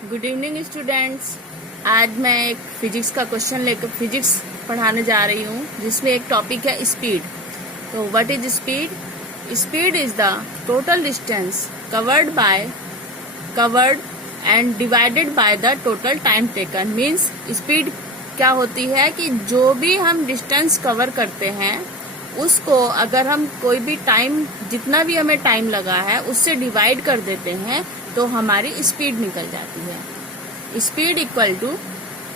Good evening students. आज मैं एक फिजिक्स का क्वेश्चन लेकर फिजिक्स पढ़ाने जा रही हूँ, जिसमें एक टॉपिक है स्पीड। तो what is speed? Speed is the total distance covered and divided by the total time taken. Means speed क्या होती है कि जो भी हम डिस्टेंस कवर करते हैं उसको अगर हम कोई भी टाइम, जितना भी हमें टाइम लगा है, उससे डिवाइड कर देते हैं तो हमारी स्पीड निकल जाती है। स्पीड इक्वल टू,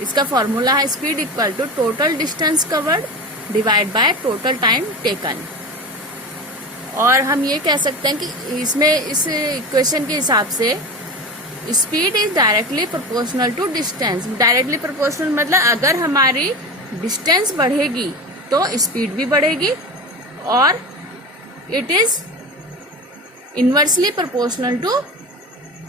इसका फॉर्मूला है speed equal to total distance covered divide by total time taken. और हम ये कह सकते हैं कि इसमें इस इक्वेशन के हिसाब से speed is directly proportional to distance. Directly proportional मतलब अगर हमारी डिस्टेंस बढ़ेगी तो स्पीड भी बढ़ेगी, और it is inversely proportional to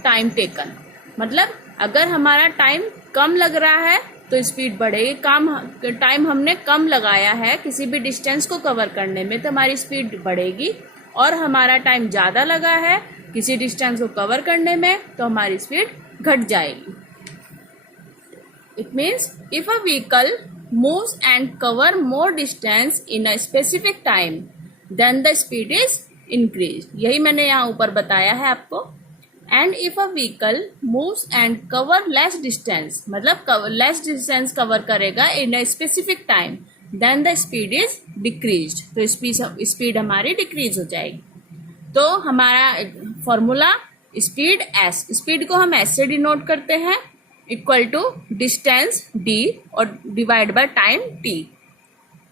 time taken. मतलब अगर हमारा टाइम कम लग रहा है तो स्पीड बढ़ेगी। टाइम हमने कम लगाया है किसी भी डिस्टेंस को कवर करने में तो हमारी स्पीड बढ़ेगी, और हमारा टाइम ज़्यादा लगा है किसी डिस्टेंस को कवर करने में तो हमारी स्पीड घट जाएगी। It means if a vehicle moves and cover more distance in a specific time then the speed is increased। यही मैंने यहाँ ऊपर बताया है आपको। and if a vehicle moves and cover less distance, मतलब less distance cover करेगा in a specific time then the speed is decreased। तो speed हमारी decrease हो जाएगी। तो हमारा फॉर्मूला स्पीड s, स्पीड को हम s से डिनोट करते हैं, इक्वल टू डिस्टेंस d और डिवाइड बाय टाइम t।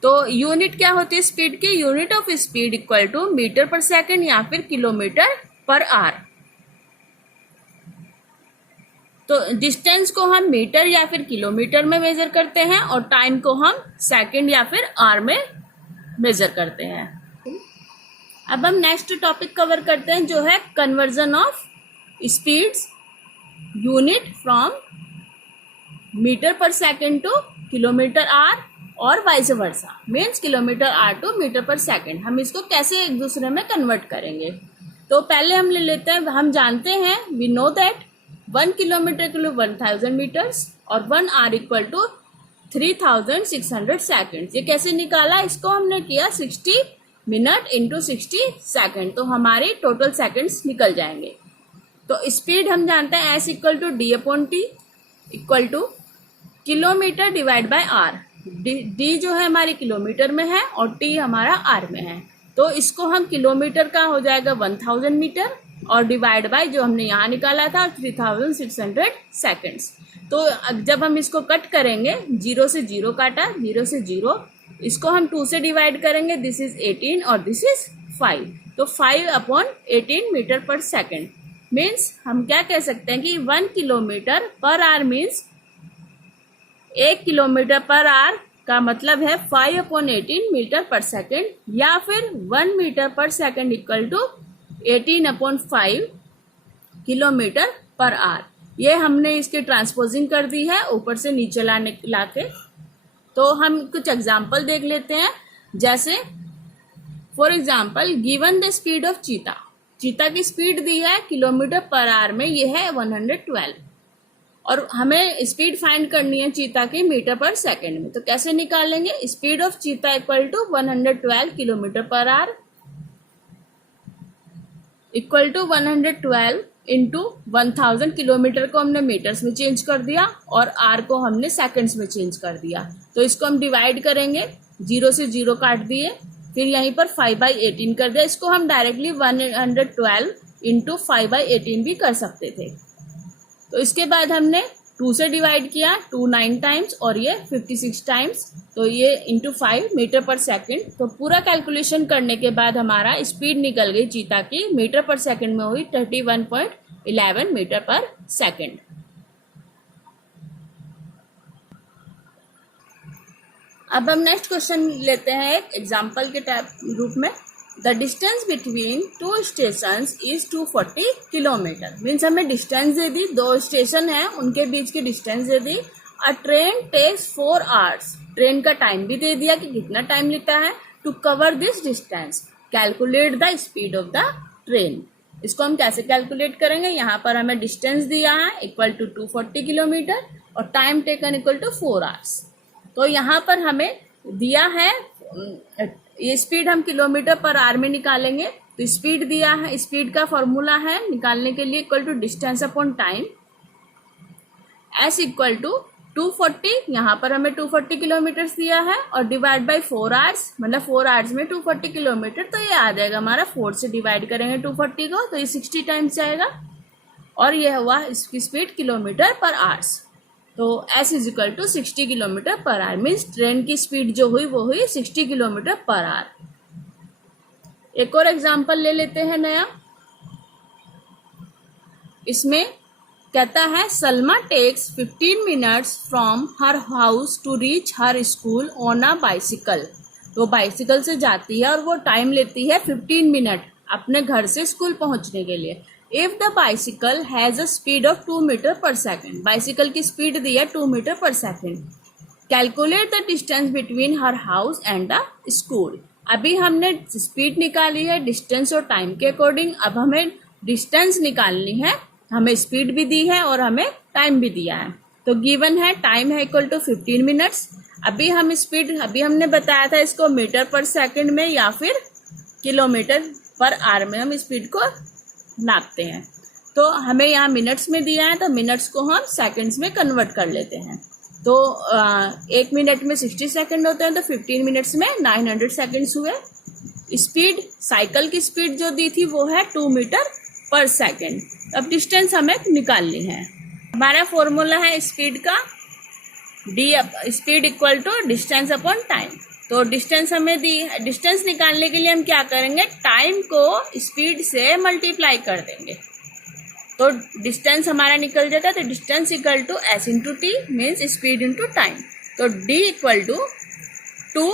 तो यूनिट क्या होती है स्पीड की? Unit of speed equal to metre per second या फिर किलोमीटर पर आवर। तो डिस्टेंस को हम मीटर या फिर किलोमीटर में मेजर करते हैं और टाइम को हम सेकंड या फिर आवर में मेजर करते हैं। अब हम नेक्स्ट टॉपिक कवर करते हैं, जो है conversion of speeds unit from metre per second to kilometre hour और vice versa. Means kilometre hour to metre per second. हम इसको कैसे एक दूसरे में कन्वर्ट करेंगे? तो पहले हम ले लेते हैं, हम जानते हैं, we know that 1 kilometre equal to 1000 metres और 1 आवर इक्वल टू 3600 सेकेंड। ये कैसे निकाला? इसको हमने किया 60 मिनट इंटू 60 सेकेंड, तो हमारे टोटल सेकेंड्स निकल जाएंगे। तो स्पीड हम जानते हैं S equal to D upon T equal to kilometre divide by R. D जो है हमारे किलोमीटर में है और टी हमारा आर में है। तो इसको हम किलोमीटर का हो जाएगा 1000 मीटर और डिवाइड बाय जो हमने यहाँ निकाला था 3600 सेकेंड्स। तो जब हम इसको कट करेंगे, 0 से 0 काटा, 0 से 0, इसको हम 2 से डिवाइड करेंगे, दिस इज 18 और दिस इज 5। तो 5 upon 18 metre per second. Means हम क्या कह सकते हैं कि 1 kilometre per hour means 1 kilometre per our का मतलब है 5 अपॉन 18 मीटर पर सेकेंड, या फिर 1 metre per second equal to 18 upon 5 kilometre per hour. ये हमने इसकी ट्रांसपोजिंग कर दी है ऊपर से नीचे लाके। तो हम कुछ एग्जाम्पल देख लेते हैं। जैसे for example, given the speed of चीता। चीता की स्पीड दी है किलोमीटर पर आवर में, ये है 112, और हमें स्पीड फाइंड करनी है चीता की मीटर पर सेकंड में। तो कैसे निकालेंगे? Speed of cheetah equal to 112 kilometre per hour equal to 112 into 1000। Kilometre को हमने मीटर्स में चेंज कर दिया और आर को हमने सेकंड्स में चेंज कर दिया। तो इसको हम डिवाइड करेंगे, 0 से 0 काट दिए, फिर यहीं पर 5/18 कर दिया। इसको हम डायरेक्टली 112 इंटू 5/18 भी कर सकते थे। तो इसके बाद हमने 2 से डिवाइड किया, 2 9 टाइम्स और ये 56 टाइम्स, तो ये इंटू 5 मीटर पर सेकंड। तो पूरा कैलकुलेशन करने के बाद हमारा स्पीड निकल गई चीता की मीटर पर सेकंड में हुई 31.11 मीटर पर सेकंड। अब हम नेक्स्ट क्वेश्चन लेते हैं एक एग्जाम्पल के रूप में। The distance between 2 station is 240 kilometre. Means हमें डिस्टेंस दे दी, 2 स्टेशन है उनके बीच की डिस्टेंस दे दी। A train takes 4 hours. Train का टाइम भी दे दिया कि कितना टाइम लेता है to cover this distance. Calculate the speed of the train. इसको हम कैसे कैलकुलेट करेंगे, यहाँ पर हमें डिस्टेंस दिया है इक्वल टू 240 किलोमीटर और time taken equal to 4 hours. तो यहाँ पर हमें दिया है, ये स्पीड हम किलोमीटर पर आवर में निकालेंगे। तो स्पीड दिया है, स्पीड का फॉर्मूला है निकालने के लिए equal to distance upon time, S equal to 240, यहाँ पर हमें 240 किलोमीटर दिया है और डिवाइड बाई 4 आवर्स, मतलब 4 आवर्स में 240 किलोमीटर, तो ये आ जाएगा हमारा 4 से डिवाइड करेंगे 240 को तो ये 60 टाइम्स जाएगा और ये हुआ इसकी स्पीड किलोमीटर पर आवर्स। तो S is equal to 60 kilometre per hour, means train की स्पीड जो हुई वो हुई 60 किलोमीटर पर आवर। एक और एग्जाम्पल ले लेते हैं नया। इसमें कहता है Salma takes 15 minutes from her house to reach her school on a bicycle. तो बाइसिकल से जाती है और वो टाइम लेती है 15 मिनट अपने घर से स्कूल पहुंचने के लिए। If the bicycle has a speed of 2 metre per second, bicycle की स्पीड दी है 2 metre per second. Calculate the distance between her house and the school. अभी हमने स्पीड निकाली है डिस्टेंस और टाइम के अकॉर्डिंग, अब हमें डिस्टेंस निकालनी है। हमें स्पीड भी दी है और हमें टाइम भी दिया है। तो गिवन है टाइम है इक्वल टू 15 मिनट्स। अभी हम स्पीड, अभी हमने बताया था इसको मीटर पर सेकंड में या फिर किलोमीटर पर आवर में हम स्पीड को नापते हैं। तो हमें यहाँ मिनट्स में दिया है तो मिनट्स को हम सेकंड्स में कन्वर्ट कर लेते हैं। तो 1 मिनट में 60 सेकंड होते हैं, तो 15 मिनट्स में 900 सेकंड्स हुए। स्पीड, साइकिल की स्पीड जो दी थी वो है 2 मीटर पर सेकेंड। अब डिस्टेंस हमें निकालनी है। हमारा फॉर्मूला है स्पीड का, D speed equal to distance upon time. तो डिस्टेंस हमें दी, डिस्टेंस निकालने के लिए हम क्या करेंगे, टाइम को स्पीड से मल्टीप्लाई कर देंगे तो डिस्टेंस हमारा निकल जाता है। तो distance equal to S into T means speed into time. तो D equal to 2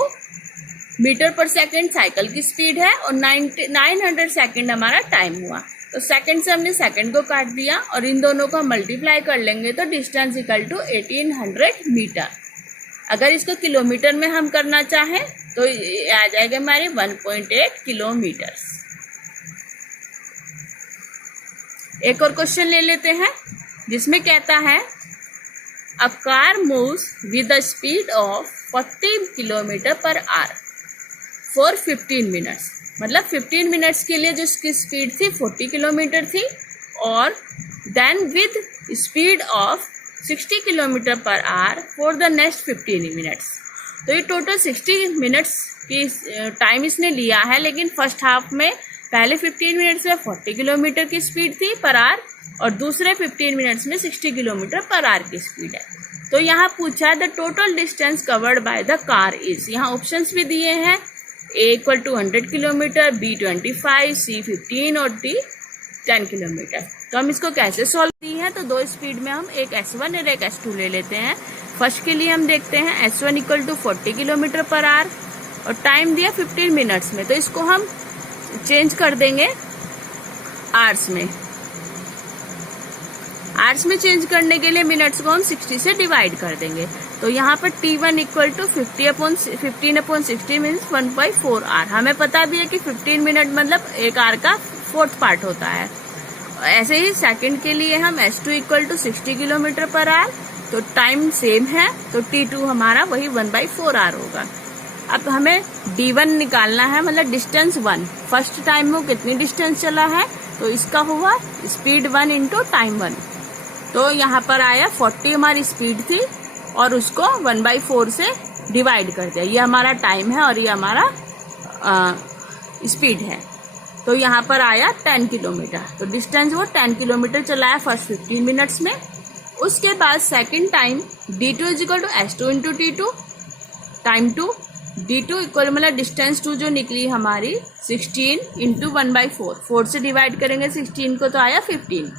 metre per second cycle की स्पीड है और 900 सेकेंड हमारा टाइम हुआ। तो सेकंड से हमने सेकंड को काट दिया और इन दोनों को मल्टीप्लाई कर लेंगे तो डिस्टेंस इक्वल टू 1800 मीटर। अगर इसको किलोमीटर में हम करना चाहें तो ये आ जाएगा हमारे 1.8 किलोमीटर। एक और क्वेश्चन ले लेते हैं जिसमें कहता है a car moves with the speed of 40 kilometre per hour for 15 minutes. मतलब 15 मिनट्स के लिए जो इसकी स्पीड थी 40 किलोमीटर थी और then with speed of 60 kilometre per hour for the next 15 minutes. तो ये टोटल 60 मिनट्स की टाइम इसने लिया है, लेकिन फर्स्ट हाफ में पहले 15 मिनट्स में 40 किलोमीटर की स्पीड थी पर आवर और दूसरे 15 मिनट्स में 60 किलोमीटर पर आवर की स्पीड है। तो यहाँ पूछा the total distance covered by the car is. यहाँ ऑप्शंस भी दिए हैं, A equal to 100 kilometre, B 25, C 15 और D 10 किलोमीटर। तो हम इसको कैसे सॉल्व दी है, तो दो स्पीड में हम एक S1 और एक S2 ले लेते हैं। फर्स्ट के लिए हम देखते हैं S1 equal to 40 kilometre per hour और टाइम दिया 15 मिनट्स में, तो इसको हम चेंज कर देंगे आवर्स में। आवर्स में चेंज करने के लिए मिनट्स को हम 60 से डिवाइड कर देंगे। तो यहाँ पर T1 equal to 15/60 means 1/4 our. हमें पता भी है कि 15 मिनट मतलब एक आवर का 4th पार्ट होता है। ऐसे ही सेकंड के लिए हम S2 equal to 60 kilometre per hour, तो टाइम सेम है तो T2 हमारा वही 1/4 आवर होगा। अब हमें D1 निकालना है, मतलब डिस्टेंस 1। फर्स्ट टाइम वो कितनी डिस्टेंस चला है, तो इसका हुआ स्पीड 1 इंटू टाइम 1। तो यहाँ पर आया 40 हमारी स्पीड थी और उसको 1/4 से डिवाइड कर दिया। ये हमारा टाइम है और ये हमारा स्पीड है। तो यहाँ पर आया 10 किलोमीटर। तो डिस्टेंस वो 10 किलोमीटर चलाया फर्स्ट 15 मिनट्स में। उसके बाद second time D2 is equal to S2 into T2 time 2। D2 equal मतलब डिस्टेंस 2 जो निकली हमारी 16 इंटू 1/4, 4 से डिवाइड करेंगे 16 को तो आया 15।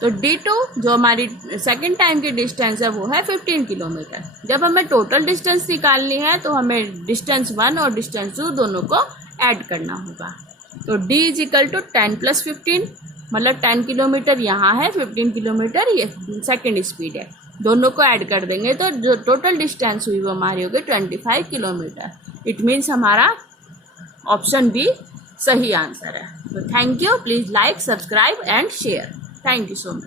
तो D2 जो हमारी सेकंड टाइम की डिस्टेंस है वो है 15 किलोमीटर। जब हमें टोटल डिस्टेंस निकालनी है तो हमें डिस्टेंस 1 और डिस्टेंस 2 दोनों को ऐड करना होगा। तो D इज इक्वल टू 10 + 15, मतलब 10 किलोमीटर यहाँ है, 15 किलोमीटर ये सेकंड स्पीड है। दोनों को ऐड कर देंगे तो जो टोटल डिस्टेंस हुई वो हमारी होगी 25 किलोमीटर। इट मीन्स हमारा ऑप्शन बी सही आंसर है। तो thank you, please like, subscribe and share. Thank you so much.